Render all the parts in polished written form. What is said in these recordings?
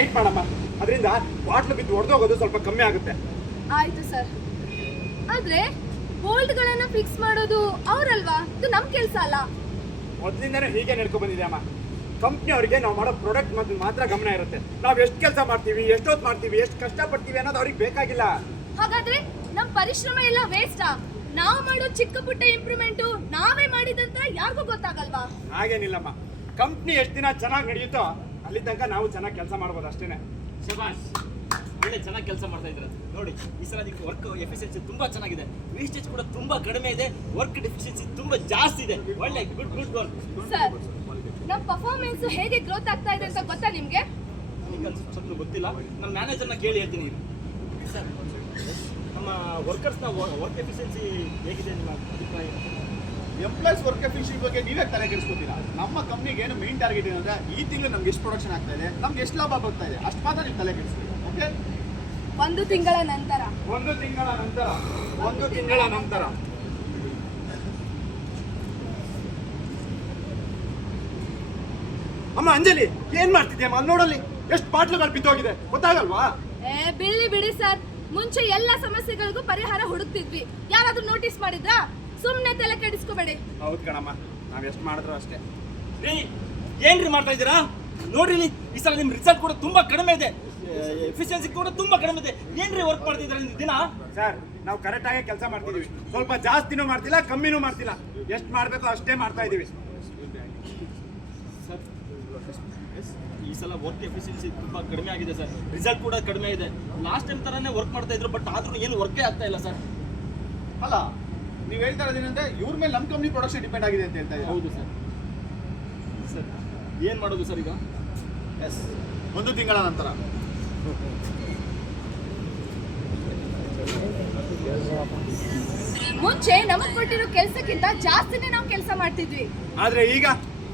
Light ಮಾಡಮ್ಮ, ಅದರಿಂದ bottle ಬಿದ್ದು ಹೊಡೆದೋಗೋದು ಸ್ವಲ್ಪ ಕಮ್ಮಿ ಆಗುತ್ತೆ. ಆಯ್ತು ಸರ್. ಆದ್ರೆ ಬೋಲ್ಟ್ಗಳನ್ನ ಫಿಕ್ಸ್ ಮಾಡೋದು ಅವ್ರಲ್ವಾ? ಇದು ನಮ್ ಕೆಲ್ಸ ಅಲ್ಲ. ಮೊದಲಿಂದಾನೇ ಹೀಗೆ ನಡ್ಕೊ ಬಂದಿದೆ ಅಮ್ಮ. ಕಂಪ್ನಿ ಅವರಿಗೆ ನಾವು ಮಾಡೋ ಪ್ರಾಡಕ್ಟ್ ಮಾತ್ರ ಗಮನ ಇರುತ್ತೆ. ನಾವು ಎಷ್ಟು ಕೆಲಸ ಮಾಡ್ತೀವಿ, ಎಷ್ಟೊತ್ತು ಮಾಡ್ತೀವಿ, ಎಷ್ಟು ಕಷ್ಟಪಡ್ತೀವಿ ಅನ್ನೋದು ಅವ್ರಿಗೆ ಬೇಕಾಗಿಲ್ಲ. ಹಾಗಾದ್ರೆ ನಮ್ ಪರಿಶ್ರಮ ಎಲ್ಲ ವೇಸ್ಟಾ? ನಾವು ಮಾಡೋ ಚಿಕ್ಕ ಪುಟ್ಟ ಇಂಪ್ರೂವ್ಮೆಂಟ್ ನಾವೇ ಮಾಡಿದಂತ ಯಾರಿಗೂ ಗೊತ್ತಾಗಲ್ವಾ? ಹಾಗೇನಿಲ್ಲಮ್ಮ, ಕಂಪ್ನಿ ಎಷ್ಟು ದಿನ ಚೆನ್ನಾಗಿ ನಡೆಯುತ್ತೋ ಅಲ್ಲಿ ತನಕ ನಾವು ಚೆನ್ನಾಗಿ ಕೆಲಸ ಮಾಡ್ಬೋದು ಅಷ್ಟೇನೆ. ಶಬಾಷ್, ಒಳ್ಳೆ ಚೆನ್ನಾಗಿ ಕೆಲಸ ಮಾಡ್ತಾ ಇದ್ದಾರೆ ನೋಡಿ. ಈ ಸಲ ಅದಕ್ಕೆ ವರ್ಕ್ ಎಫಿಷಿಯನ್ಸಿ ತುಂಬಾ ಚೆನ್ನಾಗಿದೆ, ವೇಸ್ಟೇಜ್ ಕೂಡ ತುಂಬಾ ಕಡಿಮೆ ಇದೆ, ವರ್ಕ್ ಡೆಫಿಷಿಯನ್ಸಿ ತುಂಬಾ ಜಾಸ್ತಿ ಇದೆ. ಒಳ್ಳೆ ಗುಡ್ ಗುಡ್ ಗೋಲ್. ಸರ್, ನಮ್ಮ ಪರ್ಫಾರ್ಮೆನ್ಸ್ ಹೇಗೆ ಗ್ರೋತ್ ಆಗ್ತಾ ಇದೆ ಅಂತ ಗೊತ್ತಾ ನಿಮ್ಗೆ? ಈಗ ಸ್ವಲ್ಪ ಗೊತ್ತಿಲ್ಲ, ನನ್ನ ಮ್ಯಾನೇಜರ್ನ ಕೇಳಿ ಹೇಳ್ತೀನಿ. ಸರ್, ನಮ್ಮ ವರ್ಕರ್ಸ್ನ ವರ್ಕ್ ಎಫಿಷಿಯನ್ಸಿ ಹೇಗಿದೆ ನಿಮ್ಮ ಅಭಿಪ್ರಾಯ? ಎಂಪ್ಲಾಯ್ಸ್ ವರ್ಕ್ ಎಫಿಷಿಯನ್ಸಿ ಬಗ್ಗೆ ನೀವೇ ತಲೆ ಕೆಡಿಸ್ಕೊತೀರಾ? ನಮ್ಮ ಕಂಪ್ನಿಗೆ ಏನು ಮೇನ್ ಟಾರ್ಗೆಟ್ ಏನಂದ್ರೆ ಈ ತಿಂಗಳು ನಮ್ಗೆ ಎಷ್ಟು ಪ್ರೊಡಕ್ಷನ್ ಆಗ್ತಾ ಇದೆ, ನಮ್ಗೆ ಎಷ್ಟು ಲಾಭ ಬರ್ತಾ ಇದೆ, ಅಷ್ಟು ಮಾತ್ರ ನೀವು ತಲೆ ಕೆಡಿಸ್ತೀವಿ. ಓಕೆ, ಒಂದು ತಿಂಗಳ ನಂತರ ಒಂದು ತಿಂಗಳ ನಂತರ ಅಮ್ಮ ಅಂಜಲಿ, ಏನ್ ಮಾಡ್ತಿದ್ಯಮ್ಮ? ಅಲ್ಲಿ ನೋಡಲ್ಲಿ ಎಷ್ಟು ಬಾಟ್ಲುಗಳು ಬಿದ್ದೋಗಿದೆ, ಗೊತ್ತಾಗಲ್ವಾ? ಬಿಡಿ ಸರ್, ಮುಂಚೆ ಎಲ್ಲ ಸಮಸ್ಯೆಗಳಿಗೂ ಪರಿಹಾರ ಹುಡುಕ್ತಿದ್ವಿ. ಯಾರಾದ್ರೂ ನೋಟಿಸ್ ಮಾಡಿದ್ರಾ? ಸುಮ್ನೆ ತಲೆ ಕೆಡಿಸ್ಕೋಬೇಡಿ. ಹೌದು ಕಣಮ್ಮ, ನಾವ್ ಎಷ್ಟು ಮಾಡಿದ್ರು ಅಷ್ಟೇ. ರೀ, ಏನ್ರಿ ಮಾಡ್ತಾ ಇದ್ದೀರಾ? ನೋಡ್ರಿ, ಈ ಸಲ ನಿಮ್ ರಿಸಲ್ಟ್ ಕೂಡ ತುಂಬಾ ಕಡಿಮೆ ಇದೆ, ಎಫಿಷಿಯನ್ಸಿ ಕೂಡ ತುಂಬಾ ಕಡಿಮೆ ಇದೆ. ಏನ್ರಿ ವರ್ಕ್ ಮಾಡ್ತಿದ್ದೀರಾ ದಿನ? ಸರ್, ನಾವು ಕರೆಕ್ಟ್ ಆಗಿ ಕೆಲಸ ಮಾಡ್ತಿದೀವಿ. ಸ್ವಲ್ಪ ಜಾಸ್ತಿನೂ ಮಾಡ್ತಿಲ್ಲ, ಕಮ್ಮಿನೂ ಮಾಡ್ತಿಲ್ಲ. ಎಷ್ಟು ಮಾಡ್ಬೇಕು ಅಷ್ಟೇ ಮಾಡ್ತಾ ಇದೀವಿ. ಸರ್, ಈ ಸಲ ವರ್ಕ್ ಎಫಿಷಿಯನ್ಸಿ ತುಂಬಾ ಕಡಿಮೆ ಆಗಿದೆ ಸರ್, ರಿಸಲ್ಟ್ ಕೂಡ ಕಡಿಮೆ ಇದೆ. ಲಾಸ್ಟ್ ಟೈಮ್ ತರಾನೇ ವರ್ಕ್ ಮಾಡ್ತಾ ಇದ್ರು, ಬಟ್ ಆದ್ರೂ ಏನು ವರ್ಕೇ ಆಗ್ತಾ ಇಲ್ಲ ಸರ್. ಅಲ್ಲ, ನೀವು ಹೇಳ್ತಾ ಇರೋದೇನಂದ್ರೆ ಇವ್ರ ಮೇಲೆ ನಮ್ಮ ಕಂಪ್ನಿ ಪ್ರೊಡಕ್ಷನ್ ಡಿಪೆಂಡ್ ಆಗಿದೆ ಅಂತ ಹೇಳ್ತಾ ಇದ್ದೀರಾ? ಹೌದು ಸರ್. ಸರ್, ಏನು ಮಾಡೋದು ಸರ್ ಈಗ? ಎಸ್, ಒಂದು ತಿಂಗಳ ನಂತರ. ಮುಂಚೆ ನಮಗ್ ಕೊಟ್ಟಿರೋ ಕೆಲ್ಸಕ್ಕಿಂತ ಜಾಸ್ತಿನೇ ನಾವು ಕೆಲಸ ಮಾಡ್ತಿದ್ವಿ. ಆದ್ರೆ ಈಗ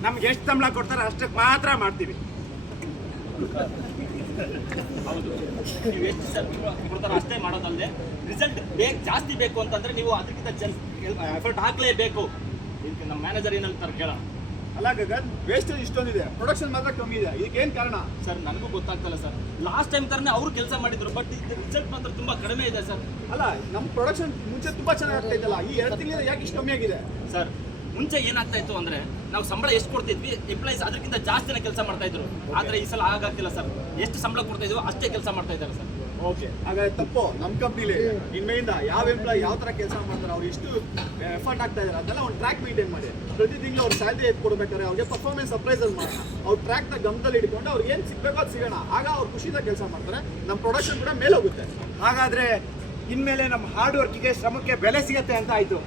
ನಮ್ಗೆ ಎಷ್ಟು ಸಂಬಳ ಕೊಡ್ತಾರೆ ಅಷ್ಟಕ್ಕೆ ಮಾತ್ರ ಮಾಡ್ತೀವಿ. ಹೌದು, ನೀವು ಎಷ್ಟು ಸರ್ ಕೊಡ್ತಾರೆ ಅಷ್ಟೇ ಮಾಡೋದಲ್ಲದೆ ರಿಸಲ್ಟ್ ಜಾಸ್ತಿ ಬೇಕು ಅಂತಂದ್ರೆ ನೀವು ಅದಕ್ಕಿಂತ ಎಫರ್ಟ್ ಹಾಕ್ಲೇಬೇಕು. ಇದಕ್ಕೆ ನಮ್ಮ ಮ್ಯಾನೇಜರ್ ಏನು ಹೇಳ್ತಾರೆ ಕೇಳ. ಅಲ್ಲ ಗಗನ್, ವೇಸ್ಟೇಜ್ ಇಷ್ಟೊಂದಿದೆ, ಪ್ರೊಡಕ್ಷನ್ ಮಾತ್ರ ಕಮ್ಮಿ ಇದೆ, ಇದಕ್ಕೇನು ಕಾರಣ? ಸರ್, ನನಗೂ ಗೊತ್ತಾಗ್ತಲ್ಲ ಸರ್. ಲಾಸ್ಟ್ ಟೈಮ್ ತರನೇ ಅವರು ಕೆಲಸ ಮಾಡಿದ್ರು, ಬಟ್ ರಿಸಲ್ಟ್ ಮಾತ್ರ ತುಂಬಾ ಕಡಿಮೆ ಇದೆ ಸರ್. ಅಲ್ಲ, ನಮ್ಮ ಪ್ರೊಡಕ್ಷನ್ ಮುಂಚೆ ತುಂಬಾ ಚೆನ್ನಾಗಿ ಆಗ್ತಾ ಇದ್ದಲ್ಲ, ಈ 2 ತಿಂಗಳಿಂದ ಯಾಕೆ ಇಷ್ಟು ಕಮ್ಮಿ ಆಗಿದೆ? ಸರ್, ಮುಂಚೆ ಏನಾಗ್ತಾ ಇತ್ತು ಅಂದ್ರೆ ನಾವು ಸಂಬಳ ಎಷ್ಟು ಕೊಡ್ತಿದ್ವಿ, ಎಂಪ್ಲಾಯ್ಸ್ ಅದಕ್ಕಿಂತ ಜಾಸ್ತಿನೇ ಕೆಲಸ ಮಾಡ್ತಾ ಇದ್ರು. ಆದ್ರೆ ಈ ಸಲ ಹಾಗಾಗ್ತಿಲ್ಲ ಸರ್, ಎಷ್ಟು ಸಂಬಳ ಕೊಡ್ತಾ ಇದೀವೋ ಅಷ್ಟೇ ಕೆಲಸ ಮಾಡ್ತಾ ಇದ್ದಾರೆ ಸರ್. ಓಕೆ, ಹಾಗಾದ್ರೆ ತಪ್ಪು ನಮ್ಮ ಕಂಪ್ನಿಲಿ. ಇನ್ಮೇಲಿಂದ ಯಾವ ಎಂಪ್ಲಾಯ್ ಯಾವ ಥರ ಕೆಲಸ ಮಾಡ್ತಾರೆ, ಅವ್ರು ಎಷ್ಟು ಎಫರ್ಟ್ ಆಗ್ತಾ ಇದ್ದಾರೆ ಅದೆಲ್ಲ ಒಂದು ಟ್ರ್ಯಾಕ್ ಮೇಂಟೈನ್ ಮಾಡಿ. ಪ್ರತಿ ತಿಂಗಳು ಅವ್ರ ಸ್ಯಾಲ್ರಿ ಕೊಡ್ಬೇಕಾದ್ರೆ ಅವ್ರಿಗೆ ಪರ್ಫಾರ್ಮೆನ್ಸ್ ಅಪ್ರೈಸಲ್ ಮಾಡೋಣ. ಅವ್ರ ಟ್ರ್ಯಾಕ್ನ ಗಮನದಲ್ಲಿ ಇಟ್ಕೊಂಡು ಅವ್ರಿಗೆ ಏನು ಸಿಗ್ಬೇಕೋ ಅದು ಸಿಗೋಣ. ಆಗ ಅವ್ರು ಖುಷಿಯಿಂದ ಕೆಲಸ ಮಾಡ್ತಾರೆ, ನಮ್ಮ ಪ್ರೊಡಕ್ಷನ್ ಕೂಡ ಮೇಲೆ ಹೋಗುತ್ತೆ. ಹಾಗಾದ್ರೆ ಇನ್ಮೇಲೆ ನಮ್ಮ ಹಾರ್ಡ್ ವರ್ಕಿಗೆ, ಶ್ರಮಕ್ಕೆ ಬೆಲೆ ಸಿಗತ್ತೆ ಅಂತ ಆಯ್ತು.